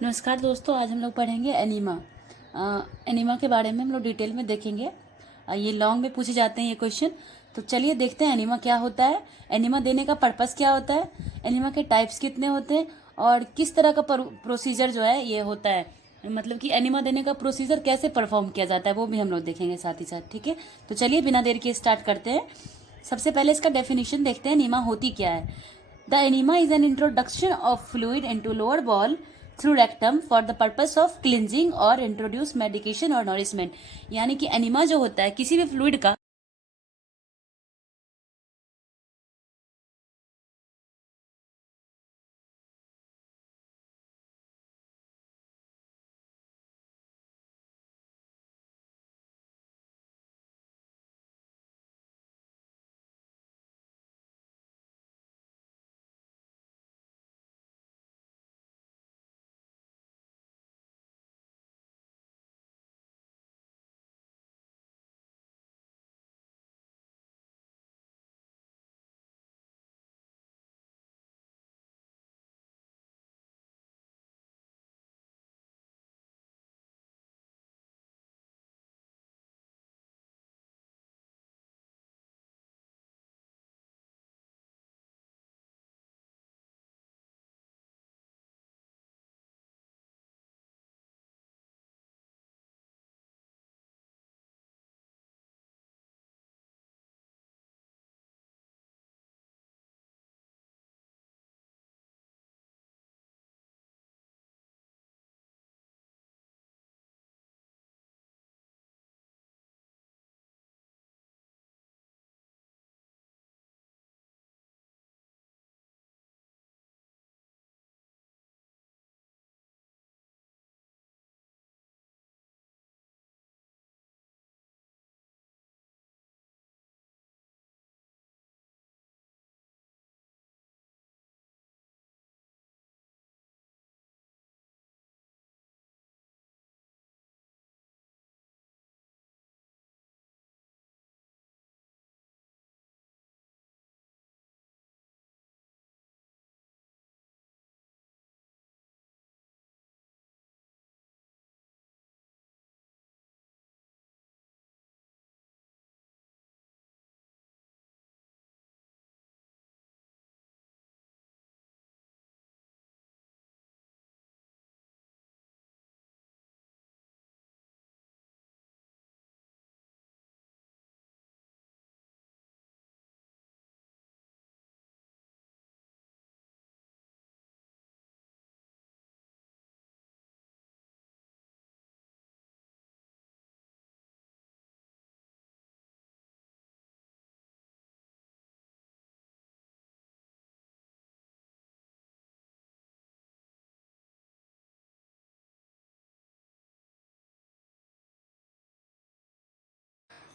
नमस्कार दोस्तों, आज हम लोग पढ़ेंगे एनीमा। एनीमा के बारे में हम लोग डिटेल में देखेंगे। ये लॉन्ग में पूछे जाते हैं ये क्वेश्चन। तो चलिए देखते हैं एनीमा क्या होता है, एनीमा देने का पर्पस क्या होता है, एनीमा के टाइप्स कितने होते हैं और किस तरह का प्रोसीजर जो है ये होता है, मतलब कि एनीमा देने का प्रोसीजर कैसे परफॉर्म किया जाता है वो भी हम लोग देखेंगे साथ ही साथ। ठीक है, तो चलिए बिना देर के स्टार्ट करते हैं। सबसे पहले इसका डेफिनेशन देखते हैं, एनीमा होती क्या है। The enema is an introduction of fluid into lower ball through rectum for the purpose of cleansing और इंट्रोड्यूस मेडिकेशन और नॉरिशमेंट। यानी कि एनीमा जो होता है किसी भी फ्लूइड का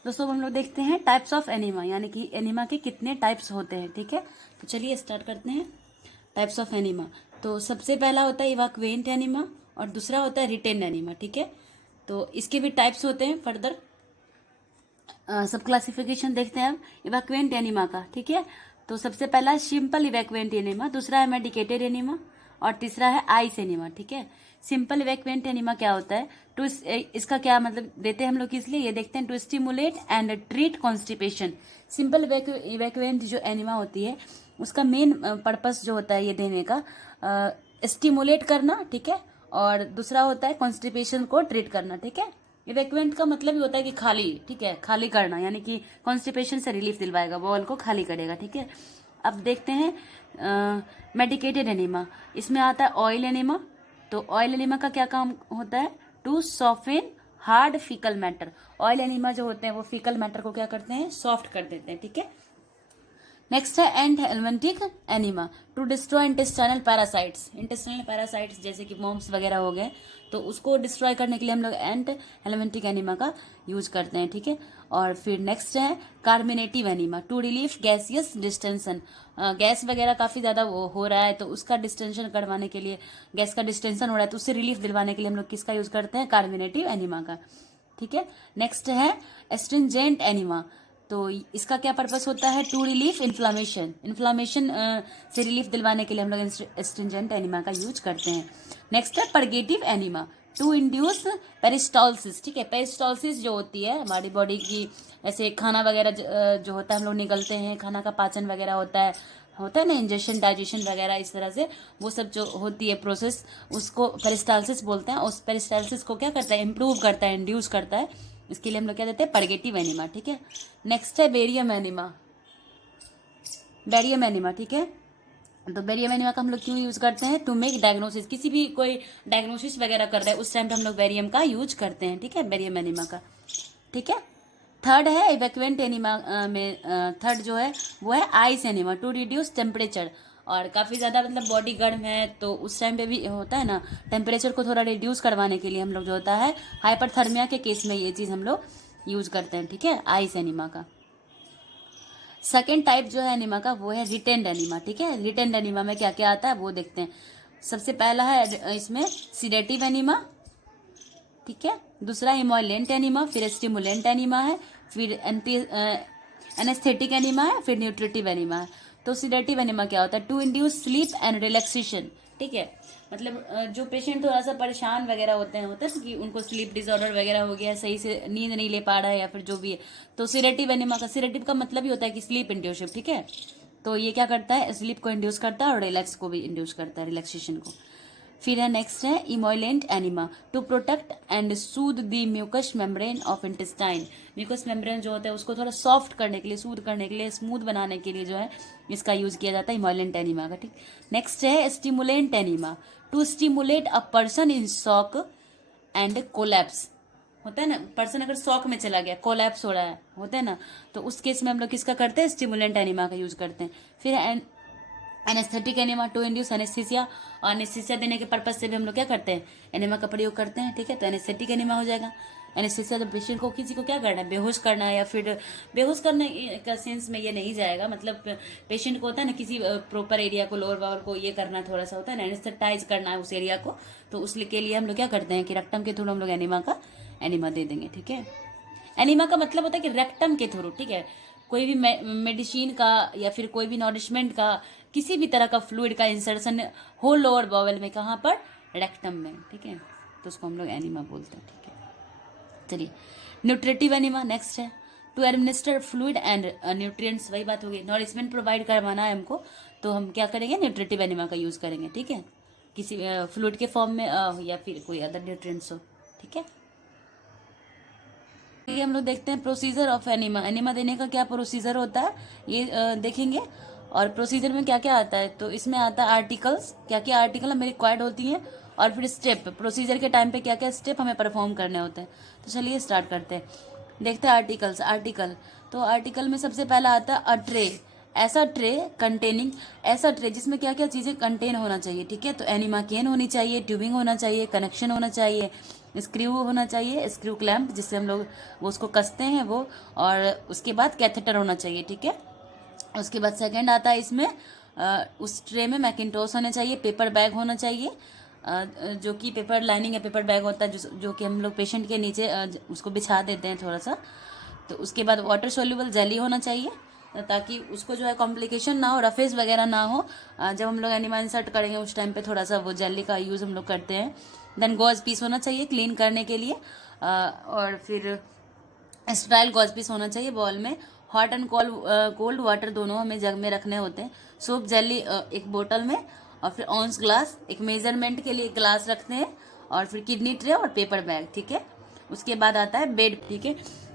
दोस्तों हम लोग देखते हैं टाइप्स ऑफ एनीमा, यानी कि एनीमा के कितने टाइप्स होते हैं। ठीक है, तो चलिए स्टार्ट करते हैं टाइप्स ऑफ एनीमा। तो सबसे पहला होता है इवाक्वेंट एनीमा और दूसरा होता है रिटेन एनीमा। ठीक है, तो इसके भी टाइप्स होते हैं। फर्दर सब क्लासिफिकेशन देखते हैं हम इवैक्यूएंट एनीमा का। ठीक है, तो सबसे पहला सिंपल इवैक्यूएंट एनीमा, दूसरा है मेडिकेटेड एनीमा और तीसरा है आइस एनीमा। ठीक है, सिंपल इवैक्यूएंट एनीमा क्या होता है, टू इसका क्या मतलब देते हैं हम लोग, इसलिए ये देखते हैं to stimulate and treat constipation. Simple evacuant जो एनीमा होती है उसका मेन पर्पस जो होता है ये देने का स्टिमुलेट करना। ठीक है, और दूसरा होता है कॉन्स्टिपेशन को ट्रीट करना। ठीक है, इवैक्यूएंट का मतलब ही होता है कि खाली, ठीक है, खाली करना, यानी कि कॉन्स्टिपेशन से रिलीफ दिलवाएगा, बॉल को खाली करेगा। ठीक है, अब देखते हैं मेडिकेटेड एनीमा। इसमें आता है ऑयल एनीमा। तो ऑयल एनीमा का क्या काम होता है, to soften hard faecal matter. Oil enema जो होते हैं वो फीकल मैटर को क्या करते हैं, सॉफ्ट कर देते हैं। ठीक है, नेक्स्ट है and हेलमेंटिक enema, to destroy intestinal parasites. Intestinal parasites जैसे कि मॉम्स वगैरह हो गए, तो उसको डिस्ट्रॉय करने के लिए हम लोग एंड हेलमेंटिक एनीमा का यूज करते हैं। ठीक है, और फिर नेक्स्ट है carminative enema, to relief gaseous distension. Gas वगैरह काफी ज्यादा वो हो रहा है तो उसका डिस्टेंशन करवाने के लिए, गैस का डिस्टेंशन हो रहा है तो उससे रिलीफ दिलवाने के लिए हम लोग किसका यूज करते हैं, कार्मिनेटिव एनीमा का। ठीक है, नेक्स्ट है एस्ट्रिंजेंट एनीमा। तो इसका क्या पर्पस होता है? टू रिलीफ इन्फ्लामेशन, इन्फ्लामेशन से रिलीफ दिलवाने के लिए हम लोग एस्ट्रिंजेंट एनिमा का यूज करते हैं। नेक्स्ट है purgative enema, to induce peristalsis. ठीक है, पेरिस्टालसिस जो होती है हमारी बॉडी की, ऐसे खाना वगैरह जो होता है हम लोग निगलते हैं, खाना का पाचन वगैरह होता है ना, इंजेक्शन डाइजेशन वगैरह, इस तरह से वो सब जो होती है प्रोसेस, उसको पेरिस्टालसिस बोलते हैं। उस पेरिस्टालसिस को क्या करता है? इम्प्रूव करता है, इंड्यूस करता है। इसके लिए हम लोग क्या देते हैं? Purgative enema. ठीक है, नेक्स्ट है बेरियम एनिमा, बेरियम एनिमा। ठीक है, तो बेरियम एनिमा का हम लोग क्यों यूज करते हैं? टू मेक डायग्नोसिस, किसी भी कोई डायग्नोसिस वगैरह कर रहा है उस टाइम पे हम लोग बेरियम का यूज करते हैं। ठीक है, बेरियम एनिमा का। ठीक है, थर्ड है इवैक्यूएंट एनिमा में थर्ड जो है वो है ice enema, to reduce temperature. और काफ़ी ज़्यादा मतलब बॉडी गर्म है तो उस टाइम पे भी होता है ना, टेम्परेचर को थोड़ा रिड्यूस करवाने के लिए हम लोग जो होता है हाइपरथर्मिया के केस में ये चीज़ हम लोग यूज करते हैं। ठीक है, आइस एनिमा का। सेकेंड टाइप जो है एनिमा का वो है रिटेंड एनिमा। ठीक है, रिटेंड एनिमा में क्या क्या आता है वो देखते हैं। सबसे पहला है इसमें सीडेटिव एनिमा। ठीक है, दूसरा इमोलेंट एनिमा, फिर स्टिमुलेंट एनिमा है, फिर एनेस्थेटिक एनिमा है, फिर न्यूट्रिटिव एनिमा है। तो सीडेटिव एनिमा क्या होता है? To induce sleep and relaxation. ठीक है, मतलब जो पेशेंट थोड़ा सा परेशान वगैरह होते हैं कि उनको स्लीप डिसऑर्डर वगैरह हो गया, सही से नींद नहीं ले पा रहा है या फिर जो भी है, तो सीडेटिव एनिमा का, सीडेटिव का मतलब ही होता है कि स्लीप इंड्यूसिव। ठीक है, तो ये क्या करता है? स्लीप को इंड्यूस करता है और रिलैक्स को भी इंड्यूस करता है, रिलैक्सेशन को। फिर है नेक्स्ट है emollient enema, to protect and soothe the mucous membrane of intestine. Mucous membrane जो होता है उसको थोड़ा सॉफ्ट करने के लिए, सूद करने के लिए, स्मूथ बनाने के लिए जो है इसका यूज किया जाता है इमोलेंट एनिमा का। ठीक, नेक्स्ट है stimulant enema, to stimulate a person in shock and collapse. होता है ना, पर्सन अगर शॉक में चला गया, कोलैप्स हो रहा है, होता है ना, तो उस केस में हम लोग किसका करते हैं? स्टिमुलेंट एनिमा का यूज करते हैं। फिर anaesthetic enema, to induce anaesthesia, और एनेस्थीसिया देने के पर्पज से भी हम लोग क्या करते हैं? एनिमा का प्रयोग करते हैं। ठीक है, तो एनेस्थेटिक एनिमा हो जाएगा। एनेस्थीसिया जब पेशेंट को, किसी को क्या करना है? बेहोश करना है, या फिर बेहोश करने का सेंस में ये नहीं जाएगा, मतलब पेशेंट को होता है ना किसी प्रॉपर एरिया को, लोअर बाउल को ये करना थोड़ा सा होता है ना, एनेस्थेटाइज करना है उस एरिया को, तो उसके लिए हम लोग क्या करते हैं कि रेक्टम के थ्रू हम लोग एनिमा दे देंगे। ठीक है, एनिमा का मतलब होता है कि रेक्टम के थ्रू। ठीक है, कोई भी मेडिसिन का या फिर कोई भी नॉरिशमेंट का, किसी भी तरह का फ्लूइड का इंसर्शन हो लोअर बाउल में, कहाँ पर? रेक्टम में। ठीक है, तो उसको हम लोग एनिमा बोलते हैं। ठीक है, चलिए न्यूट्रिटिव एनिमा नेक्स्ट है, to administer fluid and nutrients. वही बात होगी, नॉरिशमेंट प्रोवाइड करवाना है हमको, तो हम क्या करेंगे? न्यूट्रिटिव एनिमा का यूज करेंगे। ठीक है, किसी फ्लूइड के फॉर्म में या फिर कोई अदर न्यूट्रिएंट्स हो। ठीक है, ये हम लोग देखते हैं प्रोसीजर ऑफ एनिमा। एनिमा देने का क्या प्रोसीजर होता है ये देखेंगे, और प्रोसीजर में क्या क्या आता है। तो इसमें आता है आर्टिकल्स, क्या क्या आर्टिकल हमें रिक्वायर्ड होती हैं, और फिर स्टेप, प्रोसीजर के टाइम पे क्या क्या स्टेप हमें परफॉर्म करने होते हैं। तो चलिए स्टार्ट करते हैं, देखते हैं आर्टिकल्स। आर्टिकल, तो आर्टिकल में सबसे पहला आता है अ ट्रे, ऐसा ट्रे कंटेनिंग, ऐसा ट्रे जिसमें क्या क्या चीज़ें कंटेन होना चाहिए। ठीक है, तो एनिमा केन होनी चाहिए, ट्यूबिंग होना चाहिए, कनेक्शन होना चाहिए, स्क्रू होना चाहिए, स्क्रू क्लैम्प जिससे हम लोग वो उसको कसते हैं वो, और उसके बाद कैथेटर होना चाहिए। ठीक है, उसके बाद सेकंड आता है इसमें उस ट्रे में मैकिंटोस होना चाहिए, पेपर बैग होना चाहिए, जो कि पेपर लाइनिंग या पेपर बैग होता है जो कि हम लोग पेशेंट के नीचे उसको बिछा देते हैं थोड़ा सा। तो उसके बाद वाटर सोल्यूबल जेली होना चाहिए, ताकि उसको जो है कॉम्प्लिकेशन ना हो, रफेज वगैरह ना हो। जब हम लोग एनिमा इंसर्ट करेंगे उस टाइम पे थोड़ा सा वो जेली का यूज़ हम लोग करते हैं। देन गॉज पीस होना चाहिए क्लीन करने के लिए, और फिर स्टाइल गॉज पीस होना चाहिए बॉल में। हॉट एंड कोल्ड वाटर दोनों हमें जग में रखने होते हैं। सोप जेली एक बोतल में, और फिर ऑन्स ग्लास, एक मेजरमेंट के लिए ग्लास रखते हैं, और फिर किडनी ट्रे और पेपर बैग। ठीक है, उसके बाद आता है बेड। ठीक है,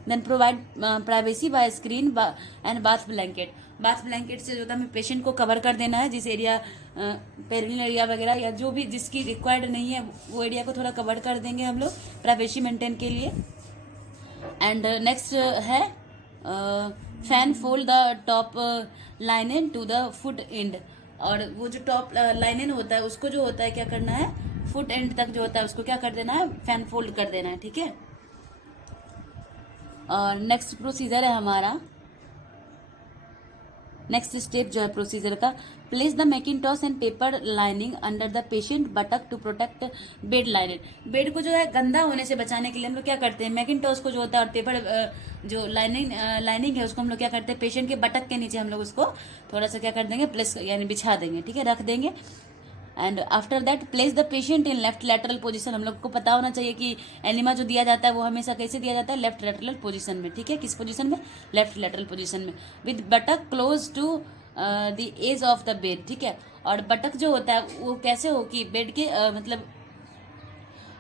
then provide privacy by screen and bath blanket. Bath blanket से जो होता है हमें पेशेंट को कवर कर देना है, जिस एरिया पेरिनियल एरिया वगैरह या जो भी जिसकी रिक्वायर्ड नहीं है वो एरिया को थोड़ा कवर कर देंगे हम लोग प्राइवेसी मेंटेन के लिए। एंड नेक्स्ट है fan fold the top linen to the foot end, और वो जो टॉप लाइनन होता है उसको जो होता है क्या करना है, फुट एंड तक जो होता है उसको क्या कर देना है, फैन फोल्ड कर देना है। ठीक है, और नेक्स्ट प्रोसीजर है हमारा नेक्स्ट स्टेप जो है प्रोसीजर का, place the mackintosh and paper lining under the patient buttock to protect bed lining. Bed को जो है गंदा होने से बचाने के लिए हम लोग क्या करते हैं, मैकिंटॉश को जो होता है और पेपर जो लाइनिंग है उसको हम लोग क्या करते हैं, पेशेंट के बटक के नीचे हम लोग उसको थोड़ा सा क्या कर देंगे, प्लेस यानी बिछा देंगे, ठीक है, रख देंगे। And after that place the patient in left lateral position. हम लोग को पता होना चाहिए कि एनिमा जो दिया जाता है वो हमेशा कैसे दिया जाता है, लेफ्ट लैटरल पोजीशन में, ठीक है, किस पोजीशन में, लेफ्ट लैटरल पोजीशन में, with buttock close to the edge of the bed, ठीक है। और बटक जो होता है वो कैसे हो कि बेड के मतलब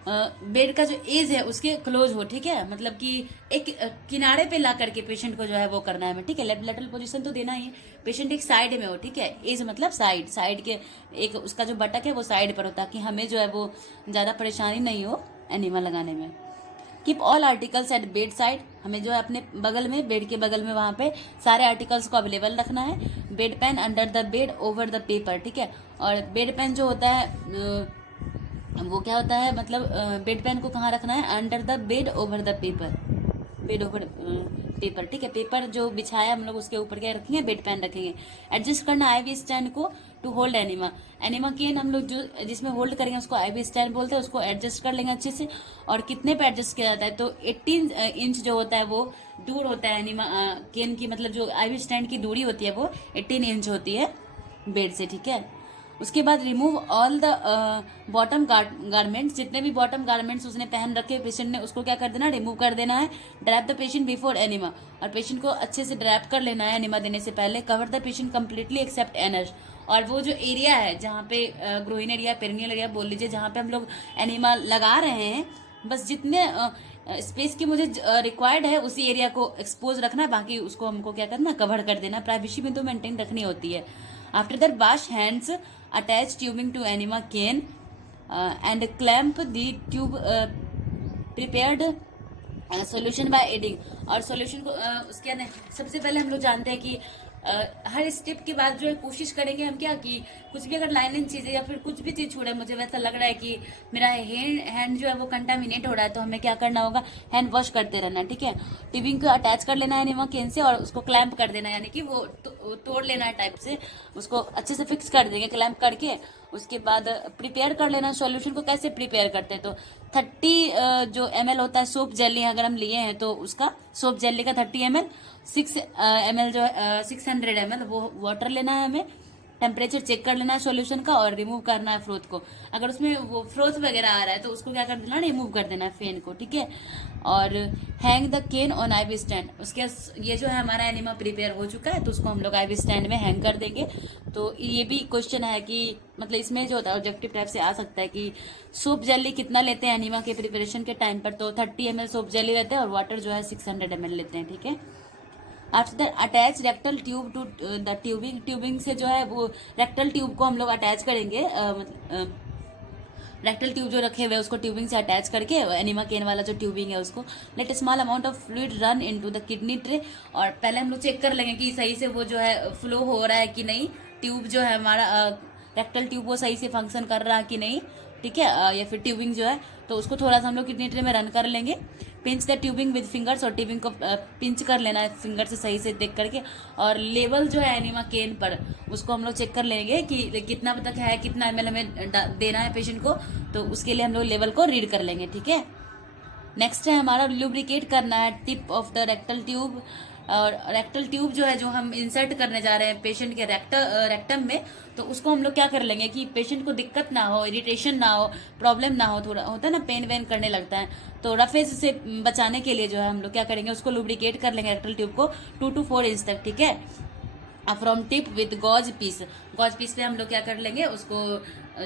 बेड का जो एज है उसके क्लोज हो, ठीक है, मतलब कि एक किनारे पे ला करके पेशेंट को जो है वो करना है हमें, ठीक है। लेफ्ट लेटरल पोजीशन तो देना ही है, पेशेंट एक साइड में हो, ठीक है, एज मतलब साइड, साइड के एक उसका जो बटक है वो साइड पर हो, ताकि हमें जो है वो ज़्यादा परेशानी नहीं हो एनिमा लगाने में। Keep all articles at bedside. हमें जो है अपने बगल में, बेड के बगल में वहाँ पे सारे आर्टिकल्स को अवेलेबल रखना है। Bedpan under the bed over the paper, ठीक है। और बेड पेन जो होता है वो क्या होता है, मतलब बेड पेन को कहाँ रखना है, under the bed over the paper, bed over paper, ठीक है। पेपर जो बिछाया हम लोग उसके ऊपर क्या रखेंगे, बेड पेन रखेंगे। एडजस्ट करना आईवी स्टैंड को टू होल्ड एनिमा। एनिमा केन हम लोग जो जिसमें होल्ड करेंगे उसको आईवी स्टैंड बोलते हैं, उसको एडजस्ट कर लेंगे अच्छे से। और कितने पे एडजस्ट किया जाता है, तो 18 इंच जो होता है वो दूर होता है एनिमा केन की, मतलब जो आईवी स्टैंड की दूरी होती है वो 18 इंच होती है बेड से, ठीक है। उसके बाद remove all the bottom garments, जितने भी बॉटम गारमेंट्स उसने पहन रखे पेशेंट ने उसको क्या कर देना, रिमूव कर देना है। ड्रैप द पेशेंट बिफोर एनिमा, और पेशेंट को अच्छे से ड्रैप कर लेना है एनिमा देने से पहले। Cover the patient completely except anus, और वो जो एरिया है जहाँ पे ग्रोइन एरिया, पेरिनियल एरिया बोल लीजिए, जहाँ पे हम लोग एनिमा लगा रहे हैं, बस जितने स्पेस की मुझे रिक्वायर्ड है उसी एरिया को एक्सपोज रखना है, बाकी उसको हमको क्या करना, कवर कर देना। प्राइवेसी भी तो मेंटेन रखनी होती है। After that wash hands, attach tubing to enema can and clamp the tube prepared solution by adding. और सॉल्यूशन को उसके अंदर सबसे पहले हम लोग जानते हैं कि हर स्टेप के बाद जो है कोशिश करेंगे हम क्या कि कुछ भी अगर लाइनिंग चीज़ें या फिर कुछ भी चीज़ छूटे, मुझे वैसा लग रहा है कि मेरा हैंड जो है वो कंटामिनेट हो रहा है, तो हमें क्या करना होगा, हैंड वॉश करते रहना, ठीक है। ट्यूबिंग को अटैच कर लेना है एनिमा केन से और उसको क्लैम्प कर देना है, यानी कि वो तोड़ लेना है टाइप से, उसको अच्छे से फिक्स कर देंगे क्लैम्प करके। उसके बाद प्रिपेयर कर लेना सॉल्यूशन को। कैसे प्रिपेयर करते हैं, तो 30 जो ml होता है सोप जेली अगर हम लिए हैं तो उसका सोप जेली का 30 ml, 6 ml जो है 600 ml वो वाटर लेना है हमें। टेम्परेचर चेक कर लेना है सॉल्यूशन का और रिमूव करना है फ्रोथ को। अगर उसमें वो फ्रोथ वगैरह आ रहा है तो उसको क्या कर देना, रिमूव कर देना है फेन को, ठीक है। और hang the can on IV stand. उसके ये जो है हमारा एनिमा प्रिपेयर हो चुका है तो उसको हम लोग आईवी स्टैंड में हैंग कर देंगे। तो ये भी क्वेश्चन है कि मतलब इसमें जो होता है ऑब्जेक्टिव टाइप से आ सकता है कि सोप जेली कितना लेते हैं एनिमा के प्रिपरेशन के टाइम पर, तो 30 ml सोप जेली लेते हैं और वाटर जो है 600 ml लेते हैं, ठीक है। After that attach rectal tube to the tubing. Tubing से जो है वो रेक्टल ट्यूब को हम लोग अटैच करेंगे, रेक्टल ट्यूब जो रखे हुए हैं उसको ट्यूबिंग से अटैच करके एनिमा केन वाला जो ट्यूबिंग है उसको let small amount of fluid run into the kidney tray. और पहले हम लोग चेक कर लेंगे कि सही से वो जो है फ्लो हो रहा है कि नहीं, ट्यूब जो है हमारा रेक्टल ट्यूब वो सही से फंक्शन कर रहा है कि नहीं, ठीक है, या फिर ट्यूबिंग जो है, तो उसको थोड़ा सा हम लोग किडनी ट्रे में रन कर लेंगे। Pinch the tubing with fingers, और ट्यूबिंग को पिंच कर लेना है फिंगर से सही से देख करके। और लेवल जो है एनिमा केन पर उसको हम लोग चेक कर लेंगे कि कितना तक है, कितना ml हमें देना है पेशेंट को, तो उसके लिए हम लोग लेवल को रीड कर लेंगे, ठीक है। नेक्स्ट है हमारा लुब्रिकेट करना है tip of the rectal tube. और रेक्टल ट्यूब जो है जो हम इंसर्ट करने जा रहे हैं पेशेंट के रेक्टम में, तो उसको हम लोग क्या कर लेंगे कि पेशेंट को दिक्कत ना हो, इरिटेशन ना हो, प्रॉब्लम ना हो, थोड़ा होता है ना पेन वेन करने लगता है, तो रफेज से बचाने के लिए जो है हम लोग क्या करेंगे उसको लुब्रिकेट कर लेंगे रेक्टल ट्यूब को 2 to 4 इंच तक, ठीक है। From tip with gauze piece. Gauze piece पे हम लोग क्या कर लेंगे उसको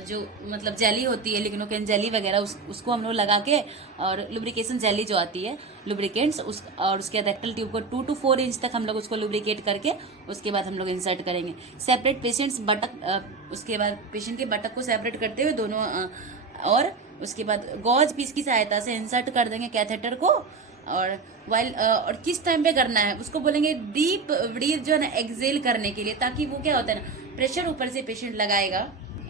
जो मतलब जेली होती है लिग्नोकेन जेली वगैरह उसको हम लोग लगा के, और लुब्रिकेशन जेली जो आती है लुब्रिकेंट्स और उसके रेक्टल ट्यूब को 2 to 4 इंच तक हम लोग उसको लुब्रिकेट करके उसके बाद हम लोग इंसर्ट करेंगे। सेपरेट पेशेंट्स बटक, उसके बाद पेशेंट के बटक को सेपरेट करते हुए दोनों, और उसके बाद गॉज पीस की सहायता से इंसर्ट कर देंगे कैथेटर को। और किस टाइम पे करना है उसको बोलेंगे डीप ब्रीथ जो है ना एक्सेल करने के लिए, ताकि वो क्या होता है ना प्रेशर ऊपर से पेशेंट लगाएगा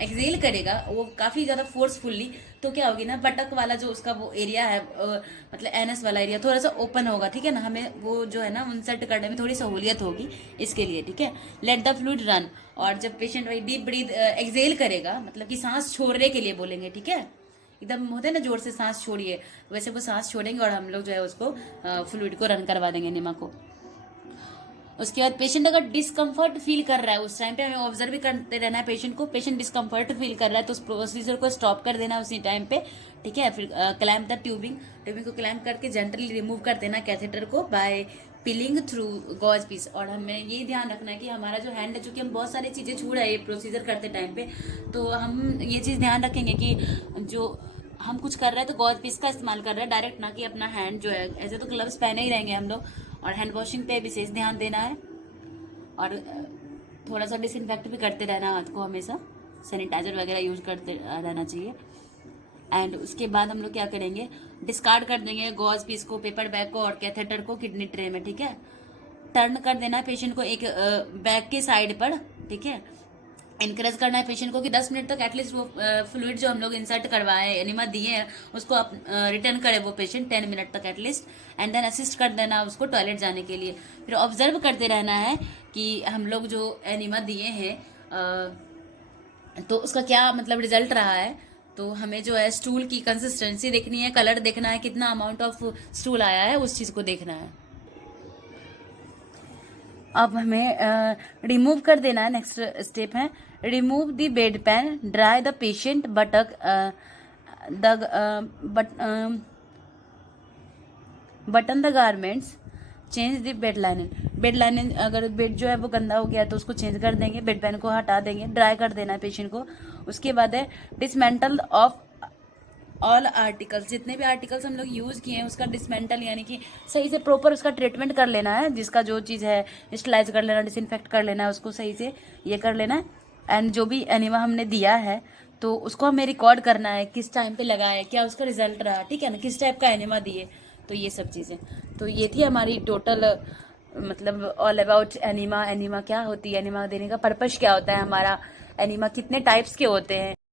एक्सेल करेगा वो काफी ज्यादा फोर्सफुल्ली, तो क्या होगी ना, बटक वाला जो उसका वो एरिया है, मतलब एनएस वाला एरिया थोड़ा सा ओपन होगा, ठीक है ना, हमें वो जो है ना इंसर्ट करने में थोड़ी सहूलियत होगी इसके लिए, ठीक है। लेट द फ्लूइड रन, और जब पेशेंट वही डीप ब्रीथ एक्सेल करेगा, मतलब कि सांस छोड़ने के लिए बोलेंगे, ठीक है, एकदम होते हैं ना जोर से सांस छोड़िए, वैसे वो सांस छोड़ेंगे और हम लोग जो है उसको फ्लूइड को रन करवा देंगे, एनिमा को। उसके बाद पेशेंट अगर डिस्कम्फर्ट फील कर रहा है उस टाइम पे हमें ऑब्जर्व भी करते रहना है पेशेंट को। पेशेंट डिस्कम्फर्ट फील कर रहा है तो उस प्रोसीजर को स्टॉप कर देना उसी टाइम पे, ठीक है। फिर क्लैम्प द ट्यूबिंग को क्लैम्प करके जेंटली रिमूव कर देना कैथेटर को बाय पिलिंग थ्रू गॉज पीस। और हमें ये ध्यान रखना है कि हमारा जो हैंड है, चूंकि हम बहुत सारी चीजें छू रहे हैं ये प्रोसीजर करते टाइम पे, तो हम ये चीज ध्यान रखेंगे कि जो हम कुछ कर रहे हैं तो गॉज पीस का इस्तेमाल कर रहे हैं डायरेक्ट, ना कि अपना हैंड जो है, ऐसे तो ग्लव्स पहने ही रहेंगे हम लोग। और हैंड वॉशिंग पे विशेष ध्यान देना है, और थोड़ा सा डिसइंफेक्ट भी करते रहना हाथ को, हमेशा सैनिटाइजर वगैरह यूज करते रहना चाहिए। एंड उसके बाद हम लोग क्या करेंगे, डिस्कार्ड कर देंगे गॉज पीस को, पेपर बैग को और कैथेटर को किडनी ट्रे में, ठीक है। टर्न कर देना है पेशेंट को एक बैग के साइड पर, ठीक है। इनकरेज करना है पेशेंट को कि 10 मिनट तक एटलीस्ट वो फ्लूइड जो हम लोग इंसर्ट करवाए एनिमा दिए हैं उसको आप रिटर्न करे वो पेशेंट 10 मिनट तक एटलीस्ट, एंड देन असिस्ट कर देना उसको टॉयलेट जाने के लिए। फिर ऑब्जर्व करते रहना है कि हम लोग जो एनिमा दिए हैं तो उसका क्या मतलब रिजल्ट रहा है। तो हमें जो है स्टूल की कंसिस्टेंसी देखनी है, कलर देखना है, कितना अमाउंट ऑफ स्टूल आया है, उस चीज को देखना है। अब हमें रिमूव कर देना है, नेक्स्ट स्टेप है remove the bed pan, dry the patient बटक button the garments, change the bed lining. Bed lining अगर बेड जो है वो गंदा हो गया तो उसको चेंज कर देंगे, बेड पैन को हटा देंगे, ड्राई कर देना है पेशेंट को। उसके बाद है डिसमेंटल ऑफ ऑल आर्टिकल्स, जितने भी आर्टिकल्स हम लोग यूज किए हैं उसका डिसमेंटल, यानी कि सही से प्रॉपर उसका ट्रीटमेंट कर लेना है, जिसका जो चीज़ है स्टरलाइज कर लेना, डिसइंफेक्ट कर लेना है, उसको सही से ये कर लेना है। एंड जो भी एनिमा हमने दिया है तो उसको हमें रिकॉर्ड करना है, किस टाइम पे लगा है, क्या उसका रिजल्ट रहा, ठीक है ना, किस टाइप का एनिमा दिए, तो ये सब चीज़ें। तो ये थी हमारी टोटल मतलब ऑल अबाउट एनिमा, एनिमा क्या होती है, एनिमा देने का पर्पस क्या होता है हमारा, एनिमा कितने टाइप्स के होते हैं।